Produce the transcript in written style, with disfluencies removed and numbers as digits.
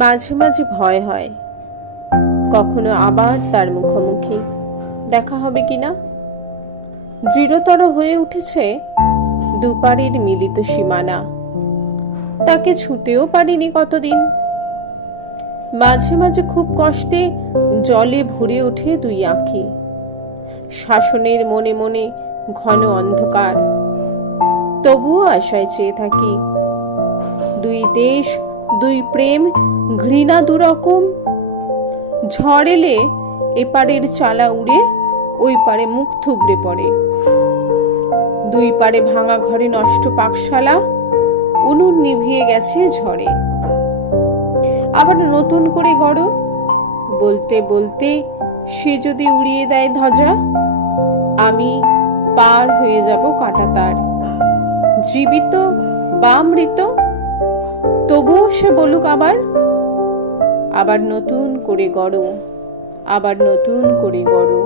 মাঝে মাঝে ভয় হয় কখনো আবার তার মুখোমুখি দেখা হবে কিনা। দৃঢ়তর হয়ে উঠেছে দুপারের মিলিত সীমানা, তাকে ছুতেও পারিনি কতদিন। মাঝে মাঝে খুব কষ্টে জলে ভরে ওঠে দুই আঁখি, শাসনের মনে মনে ঘন অন্ধকার। তবুও আশায় চেয়ে থাকি, দুই দেশ দুই প্রেম ঘৃণা দুরকম। ঝড় এলে এপারের চালা উড়ে ওই পারে মুখ থুবড়ে পড়ে। দুই পারে ভাঙা ঘরে নষ্ট পাকশালা, উনুন নিভিয়ে গেছে ঝড়ে। আবার নতুন করে গড়ো, বলতে বলতে সে যদি উড়িয়ে দেয় ধ্বজা, আমি পার হয়ে যাব কাঁটাতার। জীবিত বা মৃত, তবুও সে বলুক আবার, আবার নতুন করে গড়ো, আবার নতুন করে গড়ো।